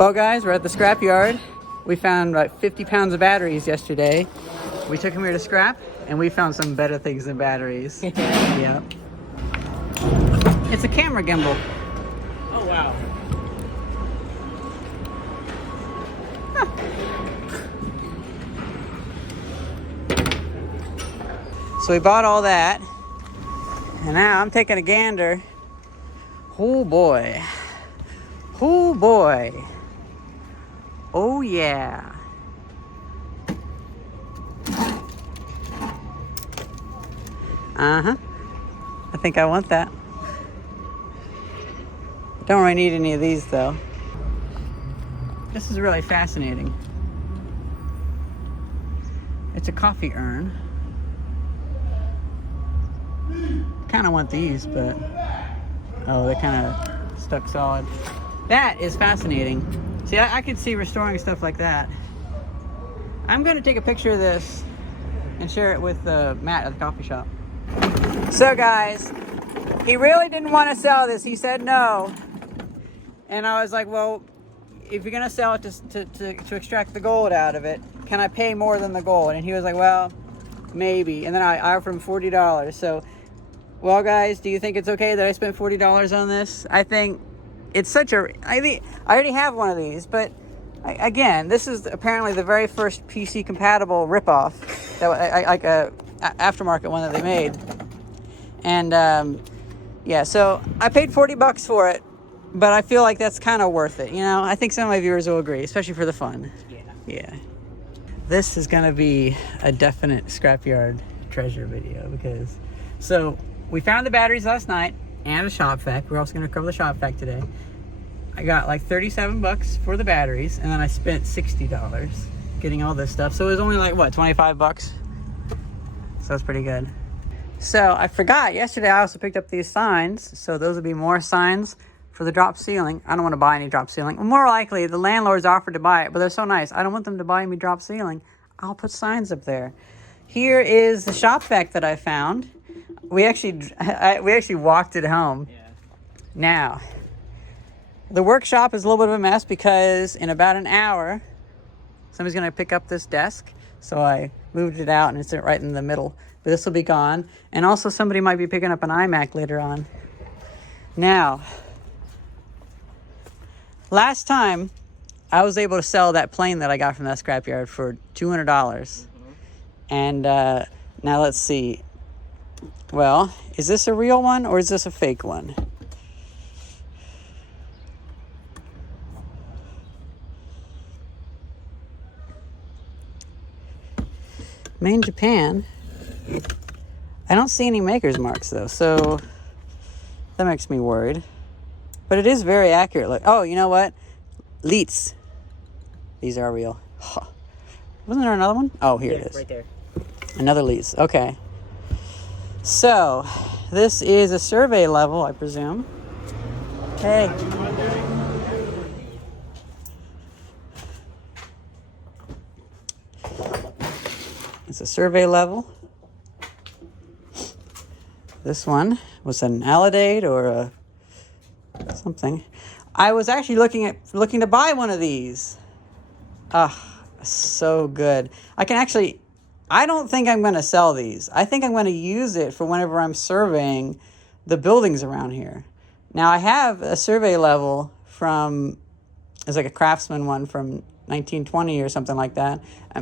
Well guys, we're at the scrapyard. We found like 50 pounds of batteries yesterday. We took them here to scrap and we found some better things than batteries. Yeah. It's a camera gimbal. Oh wow. Huh. So we bought all that. And now I'm taking a gander. Oh boy. Oh boy. Oh yeah. Uh-huh. I think I want that. Don't really need any of these though. This is really fascinating. It's a coffee urn. Kind of want these, but oh, they're kind of stuck solid. That is fascinating. See, I could see restoring stuff like that. I'm going to take a picture of this and share it with Matt at the coffee shop. So guys, he really didn't want to sell this. He said no. And I was like, well, if you're going to sell it to extract the gold out of it, can I pay more than the gold? And he was like, well, maybe. And then I offered him $40. So, well guys, do you think it's okay that I spent $40 on this? I think it's such a... I already have one of these, but again, this is apparently the very first PC compatible ripoff, that like a aftermarket one that they made. And yeah, so I paid $40 for it, but I feel like that's kind of worth it. You know, I think some of my viewers will agree, especially for the fun. Yeah. This is gonna be a definite scrapyard treasure video because so we found the batteries last night and a shop vac. We're also going to cover the shop vac today. I got like $37 for the batteries, and then I spent $60 getting all this stuff. So it was only like, what, $25? So that's pretty good. So I forgot, yesterday I also picked up these signs. So those would be more signs for the drop ceiling. I don't want to buy any drop ceiling. More likely, the landlords offered to buy it, but they're so nice. I don't want them to buy me drop ceiling. I'll put signs up there. Here is the shop vac that I found. We actually walked it home. Yeah. Now, the workshop is a little bit of a mess because in about an hour, somebody's going to pick up this desk. So I moved it out and it's right in the middle. But this will be gone. And also somebody might be picking up an iMac later on. Now, last time I was able to sell that plane that I got from that scrapyard for $200. Mm-hmm. And now let's see. Well, is this a real one or is this a fake one? Made in Japan. I don't see any maker's marks though, so that makes me worried. But it is very accurate. Like, oh, you know what? Leets. These are real. Huh. Wasn't there another one? Oh, here it is. Right there. Another Leets. Okay. So, this is a survey level, I presume. Hey. It's a survey level. This one was an alidate or something. I was actually looking to buy one of these. Ah, so good. I don't think I'm going to sell these. I think I'm going to use it for whenever I'm surveying the buildings around here. Now, I have a survey level it's like a Craftsman one from 1920 or something like that. I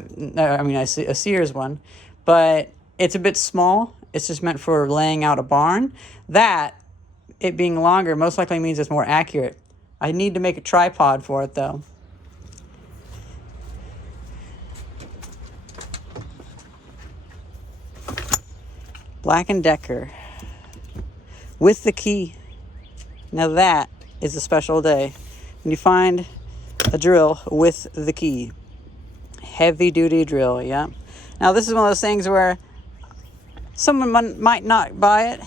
mean, a Sears one. But it's a bit small. It's just meant for laying out a barn. That, it being longer, most likely means it's more accurate. I need to make a tripod for it, though. Black & Decker with the key. Now that is a special day when you find a drill with the key. Heavy duty drill, yeah. Now this is one of those things where someone might not buy it,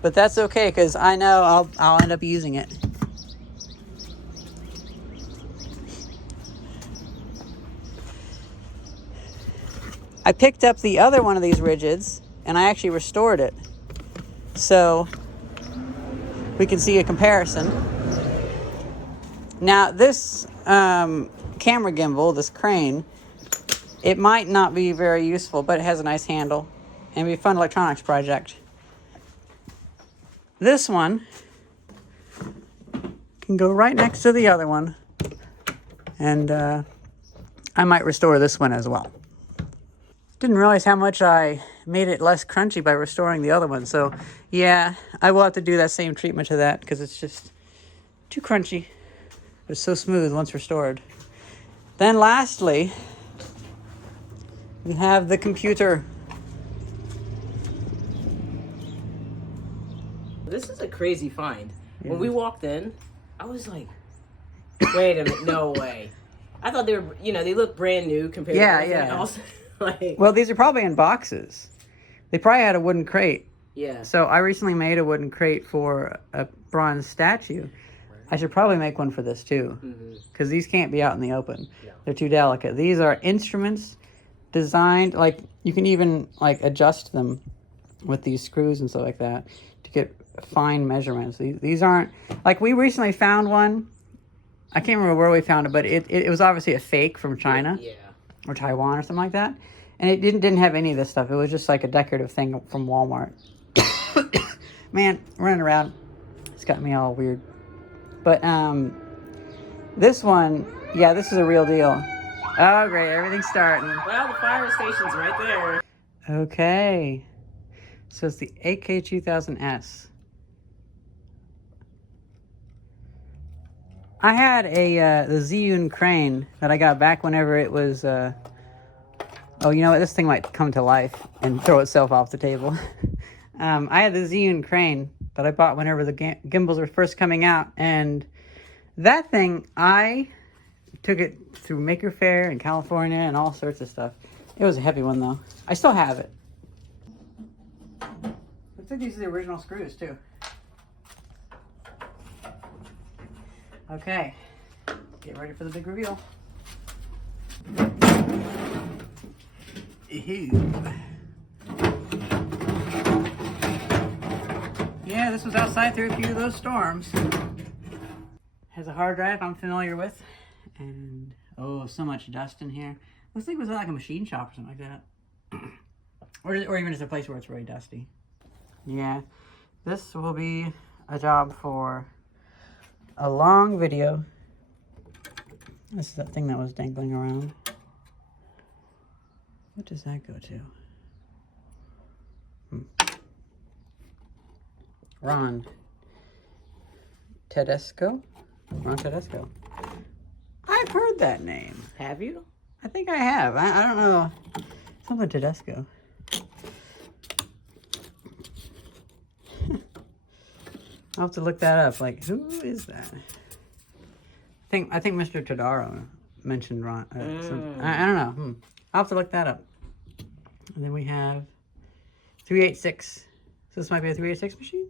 but that's okay because I know I'll end up using it. I picked up the other one of these rigids and I actually restored it. So we can see a comparison. Now this camera gimbal, this crane, it might not be very useful, but it has a nice handle and it'd be a fun electronics project. This one can go right next to the other one, and I might restore this one as well. Didn't realize how much I made it less crunchy by restoring the other one, so yeah, I will have to do that same treatment to that because it's just too crunchy. It's so smooth once restored. Then lastly, we have the computer. This is a crazy find. Yeah. When we walked in, I was like, wait a minute, no way. I thought they were, you know, they look brand new compared to everything else. Like, well, these are probably in boxes. They probably had a wooden crate. Yeah. So I recently made a wooden crate for a bronze statue. Right. I should probably make one for this too, because these can't be out in the open. Yeah. They're too delicate. These are instruments designed, like you can even like adjust them with these screws and stuff like that to get fine measurements. These aren't, like we recently found one. I can't remember where we found it, but it was obviously a fake from China. Yeah. Or Taiwan or something like that. And it didn't have any of this stuff. It was just like a decorative thing from Walmart. Man, running around. It's got me all weird. But this one, yeah, this is a real deal. Oh, great. Everything's starting. Well, the fire station's right there. Okay. So it's the AK2000S. I had the Zhiyun crane that I got back whenever it was, oh, you know what, this thing might come to life and throw itself off the table. I had the Zhiyun crane that I bought whenever the gimbals were first coming out, and that thing, I took it through Maker Faire in California and all sorts of stuff. It was a heavy one, though. I still have it. Looks like these are the original screws, too. Okay, get ready for the big reveal. Yeah, this was outside through a few of those storms. Has a hard drive I'm familiar with. And, oh, so much dust in here. Looks like it was like a machine shop or something like that. or even just a place where it's really dusty. Yeah, this will be a job for a long video. This is that thing that was dangling around. What does that go to? Ron Tedesco? Ron Tedesco. I've heard that name. Have you? I think I have. I don't know. Something Tedesco. I'll have to look that up. Like, who is that? I think Mr. Todaro mentioned Ron. I don't know. I'll have to look that up. And then we have 386. So this might be a 386 machine?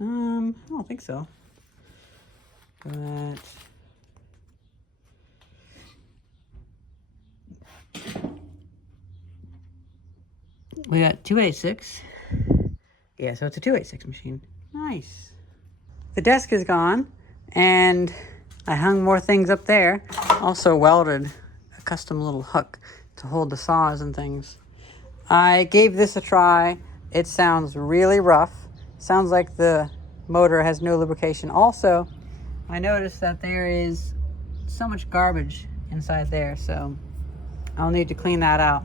I don't think so. But we got 286. Yeah, so it's a 286 machine. Nice. The desk is gone, and I hung more things up there. Also welded a custom little hook to hold the saws and things. I gave this a try. It sounds really rough. Sounds like the motor has no lubrication. Also, I noticed that there is so much garbage inside there, so I'll need to clean that out.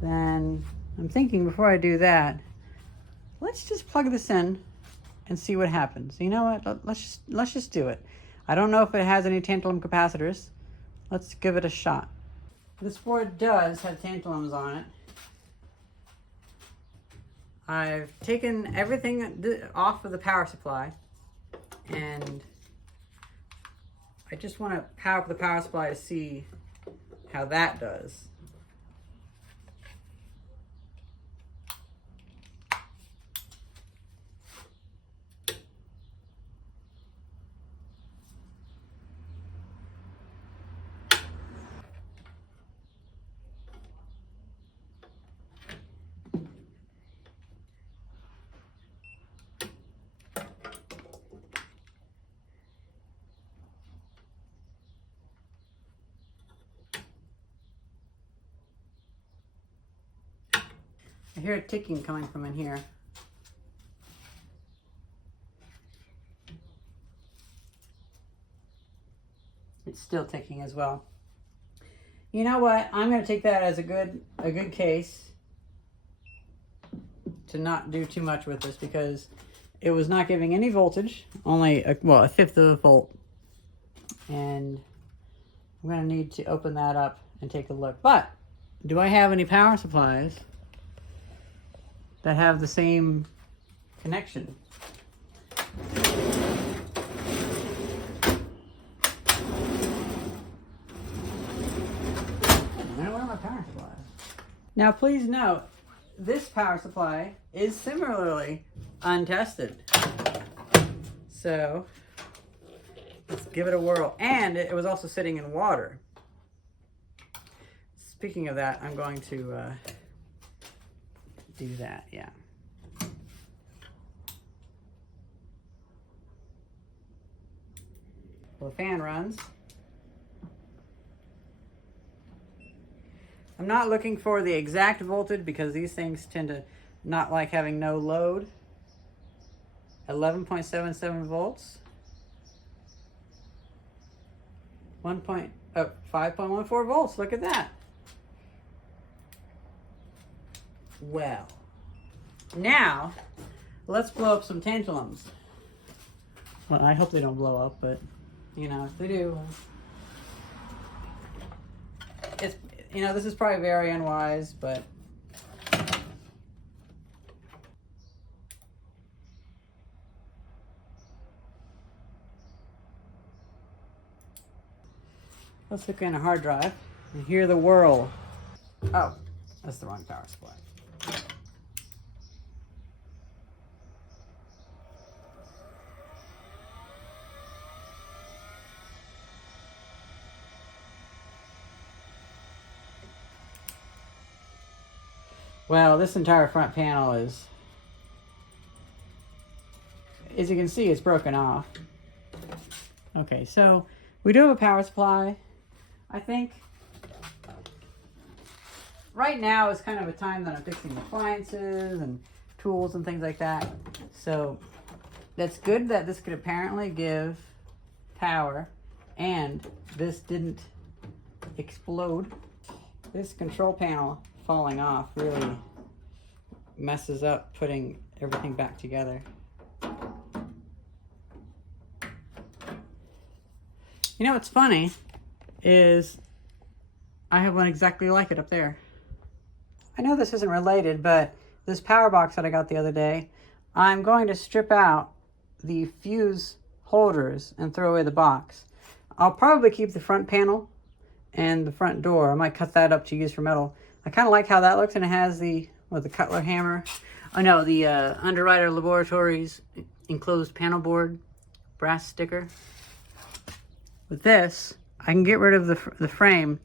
Then I'm thinking before I do that, let's just plug this in and see what happens. You know what? Let's just do it. I don't know if it has any tantalum capacitors. Let's give it a shot. This board does have tantalums on it. I've taken everything off of the power supply, and I just want to power up the power supply to see how that does. I hear it ticking coming from in here. It's still ticking as well. You know what? I'm going to take that as a good case to not do too much with this, because it was not giving any voltage, only a fifth of a volt. And I'm going to need to open that up and take a look. But do I have any power supplies that have the same connection? Where are my power supplies? Now please note, this power supply is similarly untested. So let's give it a whirl. And it was also sitting in water. Speaking of that, I'm going to do that, yeah. Well, the fan runs. I'm not looking for the exact voltage because these things tend to not like having no load. 11.77 volts. 5.14 volts, look at that. Well, now let's blow up some tantalums. Well, I hope they don't blow up, but you know, if they do, it's, you know, this is probably very unwise, but let's hook in a hard drive and hear the whirl. Oh, that's the wrong power supply. Well, this entire front panel is, as you can see, it's broken off. Okay, so we do have a power supply. I think right now is kind of a time that I'm fixing appliances and tools and things like that. So that's good that this could apparently give power and this didn't explode. This control panel falling off really messes up putting everything back together. You know what's funny is I have one exactly like it up there. I know this isn't related, but this power box that I got the other day, I'm going to strip out the fuse holders and throw away the box. I'll probably keep the front panel and the front door. I might cut that up to use for metal. I kind of like how that looks, and it has the Cutler hammer. Oh no, the Underwriter Laboratories enclosed panel board brass sticker. With this, I can get rid of the frame,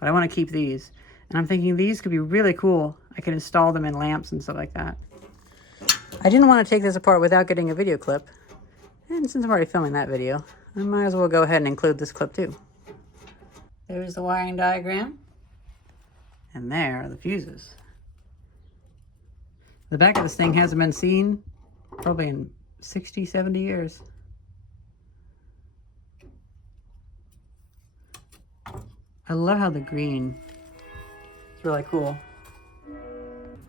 but I want to keep these. And I'm thinking these could be really cool. I could install them in lamps and stuff like that. I didn't want to take this apart without getting a video clip. And since I'm already filming that video, I might as well go ahead and include this clip too. There's the wiring diagram. And there are the fuses. The back of this thing hasn't been seen probably in 60, 70 years. I love how the green is really cool.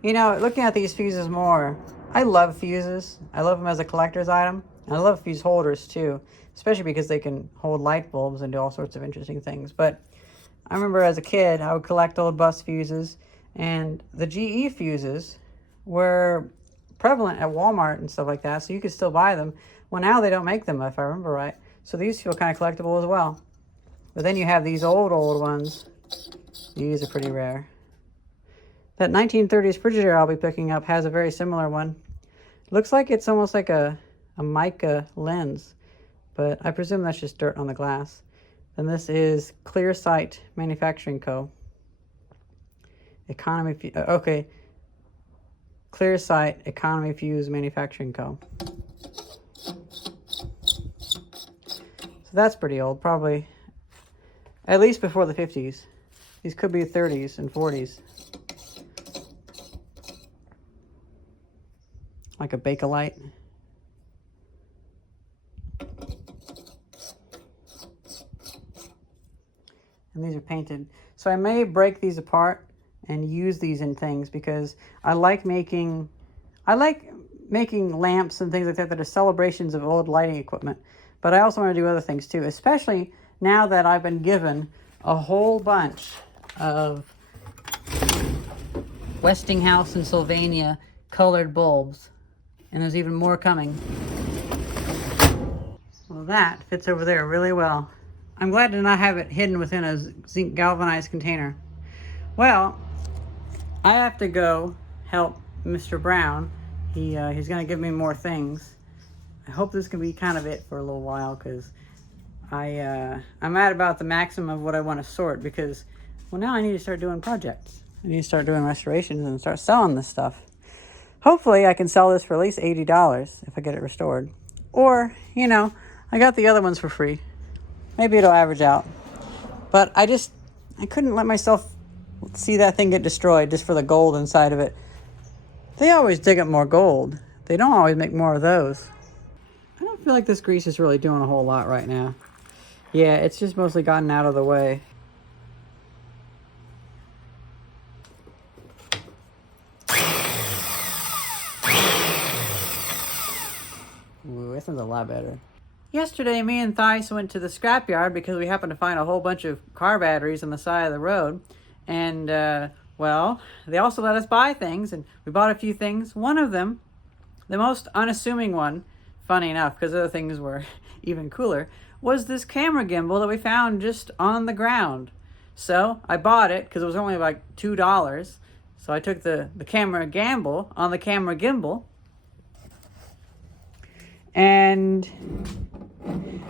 You know, looking at these fuses more, I love fuses. I love them as a collector's item. And I love fuse holders too, especially because they can hold light bulbs and do all sorts of interesting things. But I remember as a kid, I would collect old bus fuses, and the GE fuses were prevalent at Walmart and stuff like that, so you could still buy them. Well, now they don't make them, if I remember right. So these feel kind of collectible as well. But then you have these old ones. These are pretty rare. That 1930s Frigidaire I'll be picking up has a very similar one. Looks like it's almost like a mica lens, but I presume that's just dirt on the glass. And this is Clear Sight Manufacturing Co. Okay. Clear Sight Economy Fuse Manufacturing Co. So that's pretty old, probably at least before the 50s. These could be 30s and 40s. like a Bakelite. And these are painted. So I may break these apart and use these in things because I like making lamps and things like that are celebrations of old lighting equipment. But I also want to do other things too, especially now that I've been given a whole bunch of Westinghouse and Sylvania colored bulbs. And there's even more coming. Well, that fits over there really well. I'm glad to not have it hidden within a zinc galvanized container. Well, I have to go help Mr. Brown. He's going to give me more things. I hope this can be kind of it for a little while because I'm at about the maximum of what I want to sort because, well, now I need to start doing projects. I need to start doing restorations and start selling this stuff. Hopefully I can sell this for at least $80 if I get it restored. Or, you know, I got the other ones for free. Maybe it'll average out. But I couldn't let myself see that thing get destroyed just for the gold inside of it. They always dig up more gold. They don't always make more of those. I don't feel like this grease is really doing a whole lot right now. Yeah, it's just mostly gotten out of the way. Ooh, this one's a lot better. Yesterday, me and Thais went to the scrapyard because we happened to find a whole bunch of car batteries on the side of the road. And, well, they also let us buy things, and we bought a few things. One of them, the most unassuming one, funny enough, because other things were even cooler, was this camera gimbal that we found just on the ground. So I bought it because it was only like $2. So I took the camera gimbal on the camera gimbal. And,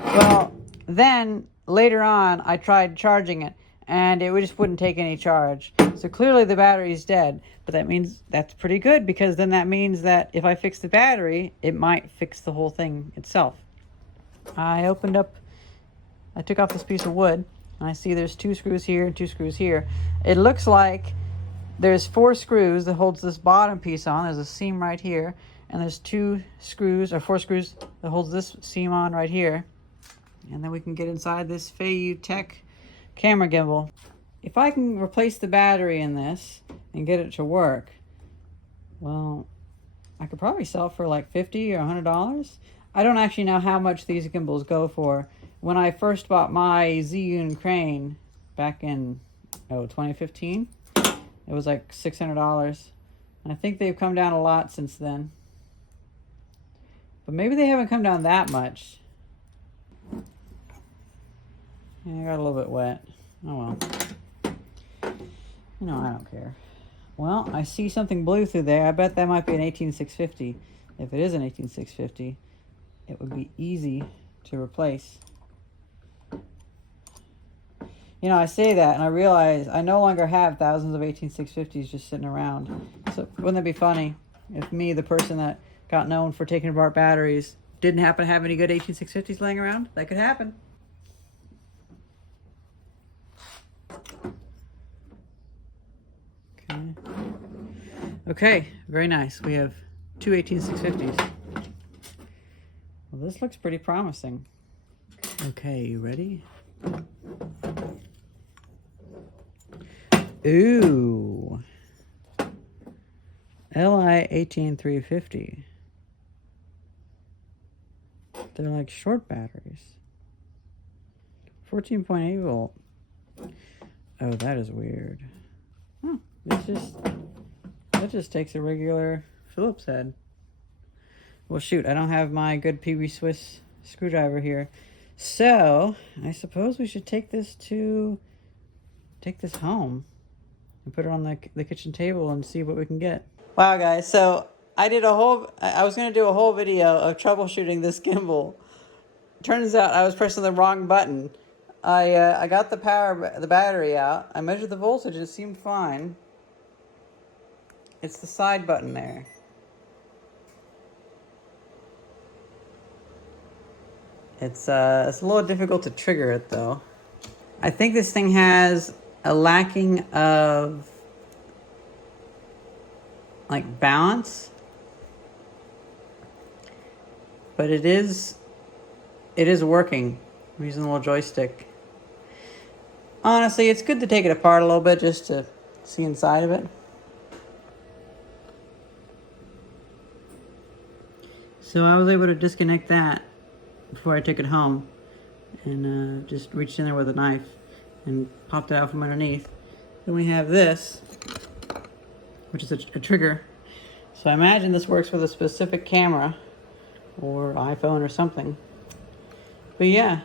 well, then later on I tried charging it and it just wouldn't take any charge. So clearly the battery's dead, but that means that's pretty good because then that means that if I fix the battery, it might fix the whole thing itself. I took off this piece of wood and I see there's 2 screws here and 2 screws here. It looks like there's 4 screws that holds this bottom piece on. There's a seam right here. And there's 2 screws, or 4 screws, that holds this seam on right here. And then we can get inside this Feiyu Tech camera gimbal. If I can replace the battery in this and get it to work, well, I could probably sell it for like $50 or $100. I don't actually know how much these gimbals go for. When I first bought my Zhiyun crane back in 2015, it was like $600. And I think they've come down a lot since then. But maybe they haven't come down that much. Yeah, I got a little bit wet. Oh well. You know, I don't care. Well, I see something blue through there. I bet that might be an 18650. If it is an 18650, it would be easy to replace. You know, I say that and I realize I no longer have thousands of 18650s just sitting around. So wouldn't that be funny if me, the person that got known for taking apart batteries, didn't happen to have any good 18650s laying around? That could happen. Okay, very nice. We have 2 18650s. Well, this looks pretty promising. Okay, you ready? Ooh. LI 18350. They're like short batteries. 14.8 volt. Oh, that is weird. Huh. That just takes a regular Phillips head. Well, shoot, I don't have my good PB Swiss screwdriver here. So, I suppose we should take this home and put it on the kitchen table and see what we can get. Wow, guys, so I was going to do a whole video of troubleshooting this gimbal. Turns out I was pressing the wrong button. I got the battery out. I measured the voltage, it seemed fine. It's the side button there. It's a little difficult to trigger it though. I think this thing has a lacking of like balance. but it is working. I'm using the little joystick. Honestly, it's good to take it apart a little bit just to see inside of it. So I was able to disconnect that before I took it home, and just reached in there with a knife and popped it out from underneath. Then we have this, which is a trigger. So I imagine this works with a specific camera or iPhone or something. But yeah,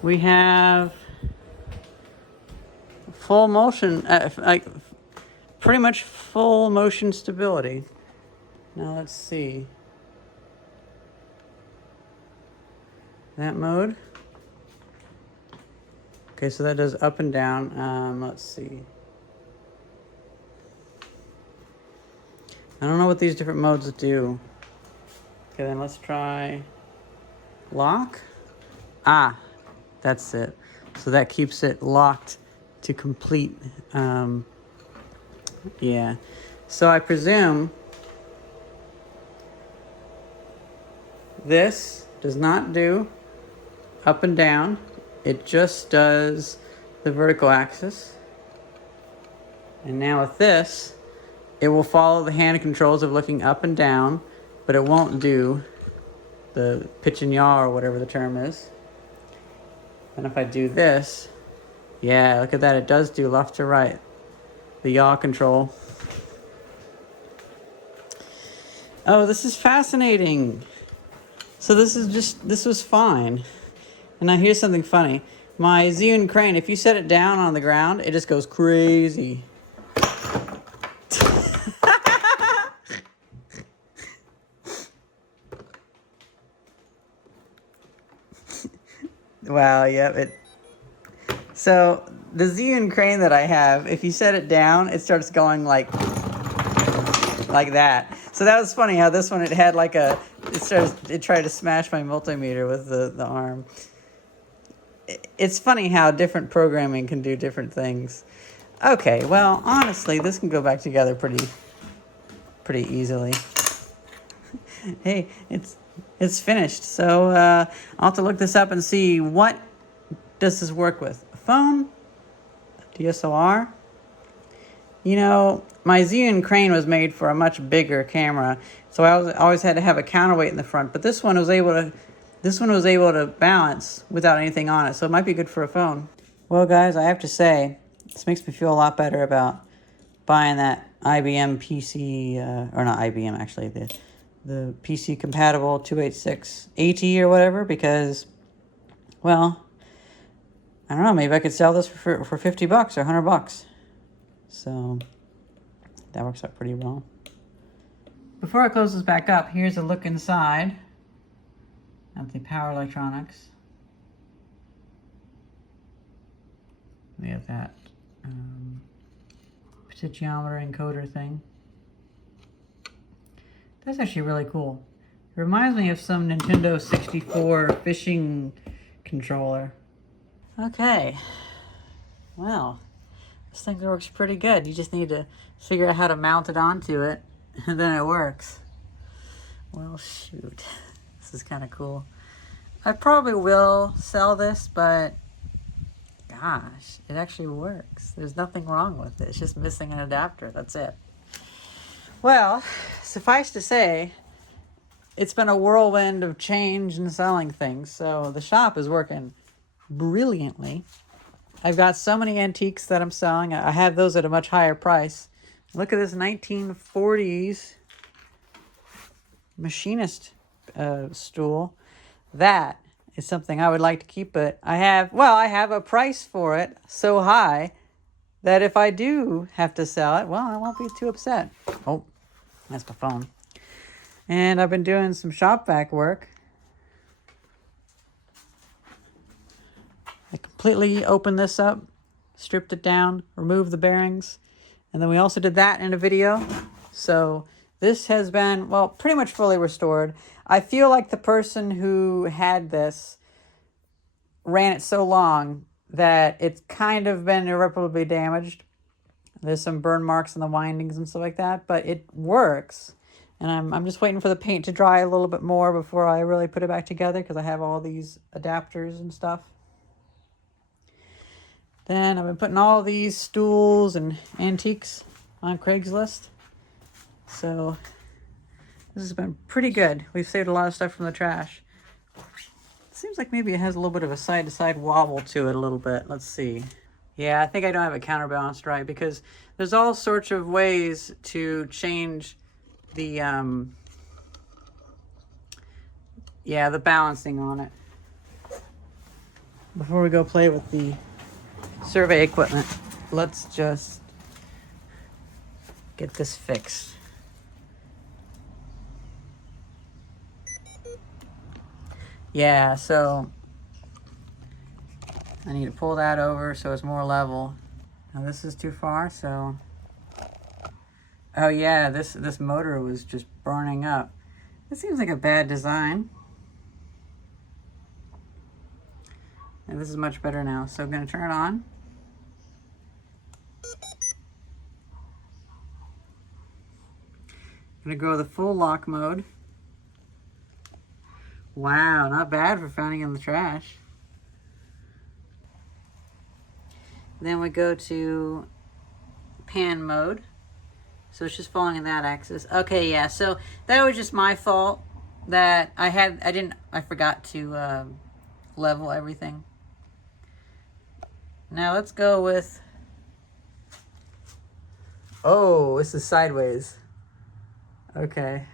we have full motion, like pretty much full motion stability. Now let's see. That mode. Okay, so that does up and down. Let's see. I don't know what these different modes do. Okay, then let's try lock. Ah, that's it. So that keeps it locked to complete. Yeah. So I presume this does not do up and down. It just does the vertical axis. And now with this, it will follow the hand controls of looking up and down, but it won't do the pitch and yaw or whatever the term is. And if I do this, yeah, look at that. It does do left to right, the yaw control. Oh, this is fascinating. So this was fine. And now here's something funny. My Zhiyun crane, if you set it down on the ground, it just goes crazy. Wow, yep. So the Zhiyun crane that I have, if you set it down, it starts going like that. So that was funny how this one, it had like it tried to smash my multimeter with the arm. It's funny how different programming can do different things. Okay, well, honestly, this can go back together pretty easily. Hey, it's finished. So I'll have to look this up and see what does this work with. A phone? A DSLR? You know, my Zhiyun crane was made for a much bigger camera, so I always had to have a counterweight in the front. But this one was able to balance without anything on it, so it might be good for a phone. Well, guys, I have to say, this makes me feel a lot better about buying that IBM PC, or not IBM actually, the PC compatible 286 AT or whatever, because, well, I don't know, maybe I could sell this for $50 or $100. So that works out pretty well. Before I close this back up, here's a look inside at the power electronics. We have that potentiometer encoder thing. That's actually really cool. It reminds me of some Nintendo 64 fishing controller. Okay, well, this thing works pretty good. You just need to figure out how to mount it onto it, and then it works. Well, shoot. This is kind of cool. I probably will sell this, but gosh, it actually works. There's nothing wrong with it. It's just missing an adapter. That's it. Well, suffice to say, it's been a whirlwind of change and selling things. So the shop is working brilliantly. I've got so many antiques that I'm selling. I have those at a much higher price. Look at this 1940s machinist stool. That is something I would like to keep, but I have a price for it so high that if I do have to sell it, well, I won't be too upset. Oh, that's my phone. And I've been doing some shop vac work. I completely opened this up, stripped it down, removed the bearings, and then we also did that in a video. So this has been, well, pretty much fully restored. I feel like the person who had this ran it so long that it's kind of been irreparably damaged. There's some burn marks in the windings and stuff like that, but it works. And I'm just waiting for the paint to dry a little bit more before I really put it back together, because I have all these adapters and stuff. Then I've been putting all these stools and antiques on Craigslist. So this has been pretty good. We've saved a lot of stuff from the trash. It seems like maybe it has a little bit of a side-to-side wobble to it a little bit. Let's see. Yeah, I think I don't have it counterbalanced right, because there's all sorts of ways to change the the balancing on it. Before we go play with the survey equipment, let's just get this fixed. Yeah, so I need to pull that over so it's more level. Now this is too far, so... Oh yeah, this motor was just burning up. This seems like a bad design. And this is much better now, so I'm going to turn it on. I'm going to go with the full lock mode. Wow, not bad for finding in the trash. Then we go to pan mode. So it's just falling in that axis. Okay, yeah, so that was just my fault that I forgot to level everything. Now let's go with, oh, this is sideways. Okay,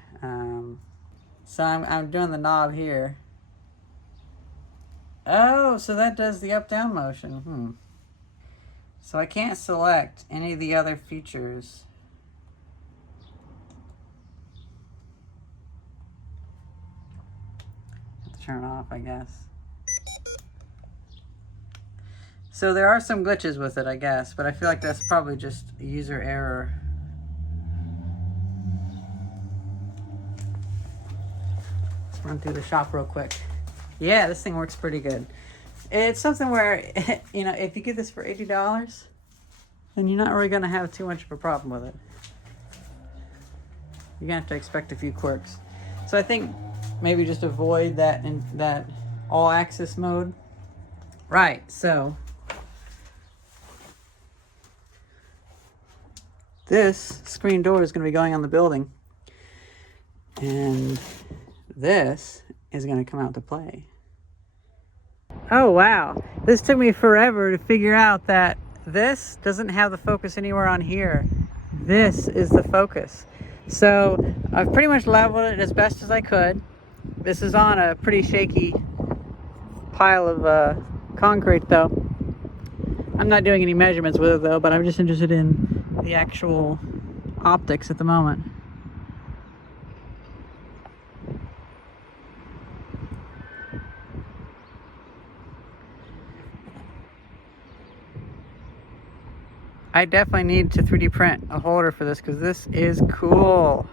so I'm doing the knob here. Oh, so that does the up-down motion. So I can't select any of the other features. Have to turn it off, I guess. So there are some glitches with it, I guess, but I feel like that's probably just a user error. Let's run through the shop real quick. Yeah, this thing works pretty good. It's something where, you know, if you get this for $80, then you're not really going to have too much of a problem with it. You're going to have to expect a few quirks. So I think maybe just avoid that in that all-axis mode. Right, so this screen door is going to be going on the building. And this is going to come out to play. Oh wow, this took me forever to figure out that this doesn't have the focus anywhere on here. This is the focus. So I've pretty much leveled it as best as I could. This is on a pretty shaky pile of concrete though. I'm not doing any measurements with it though, but I'm just interested in the actual optics at the moment. I definitely need to 3D print a holder for this because this is cool.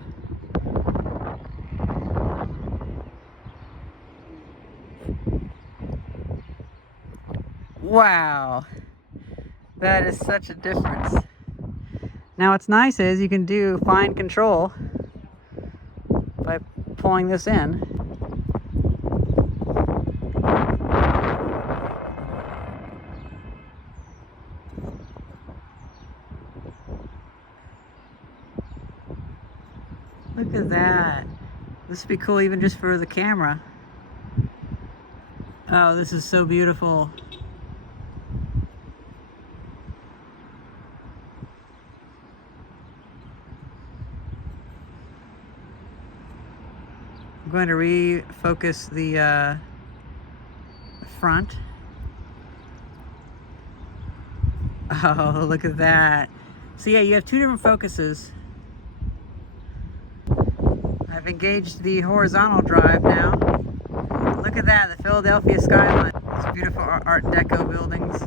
Wow, that is such a difference. Now what's nice is you can do fine control by pulling this in. Look at that. This would be cool even just for the camera. Oh, this is so beautiful. I'm going to refocus the front. Oh, look at that. So yeah, you have two different focuses. I've engaged the horizontal drive now. Look at that, the Philadelphia skyline. These beautiful Art Deco buildings.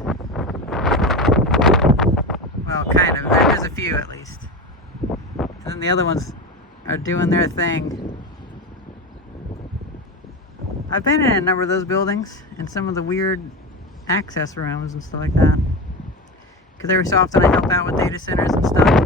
Well, kind of. There's a few at least. And then the other ones are doing their thing. I've been in a number of those buildings and some of the weird access rooms and stuff like that. Because every so often I help out with data centers and stuff.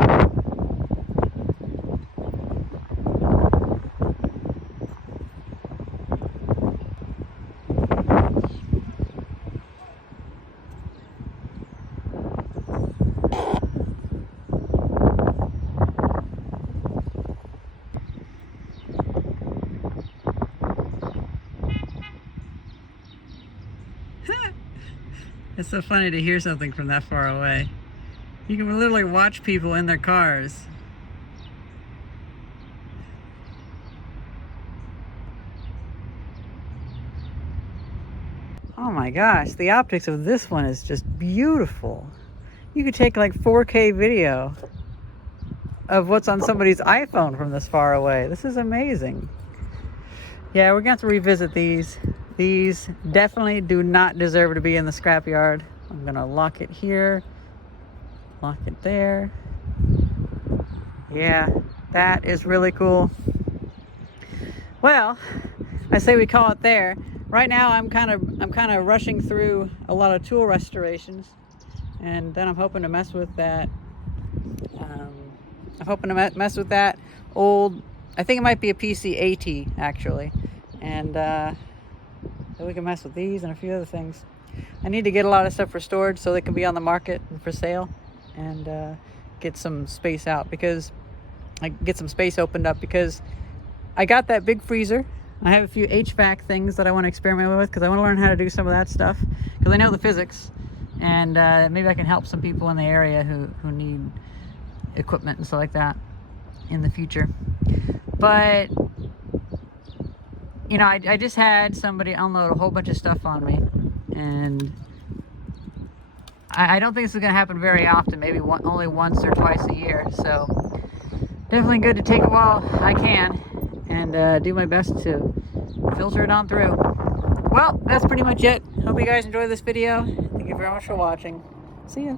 It's so funny to hear something from that far away. You can literally watch people in their cars. Oh my gosh, the optics of this one is just beautiful. You could take like 4K video of what's on somebody's iPhone from this far away. This is amazing. Yeah, we're gonna have to revisit these. These definitely do not deserve to be in the scrapyard. I'm gonna lock it here, lock it there. Yeah, that is really cool. Well, I say we call it there. Right now I'm kind of rushing through a lot of tool restorations, and then I'm hoping to mess with that. I'm hoping to mess with that old, I think it might be a PC-AT actually, and then we can mess with these and a few other things. I need to get a lot of stuff restored so they can be on the market and for sale, and get some space out, because I get some space opened up, because I got that big freezer. I have a few HVAC things that I want to experiment with, because I want to learn how to do some of that stuff, because I know the physics, and maybe I can help some people in the area who need equipment and stuff like that in the future. But you know, I just had somebody unload a whole bunch of stuff on me, and I don't think this is going to happen very often, maybe only once or twice a year, so definitely good to take it while I can and do my best to filter it on through. Well, that's pretty much it. Hope you guys enjoyed this video. Thank you very much for watching. See ya.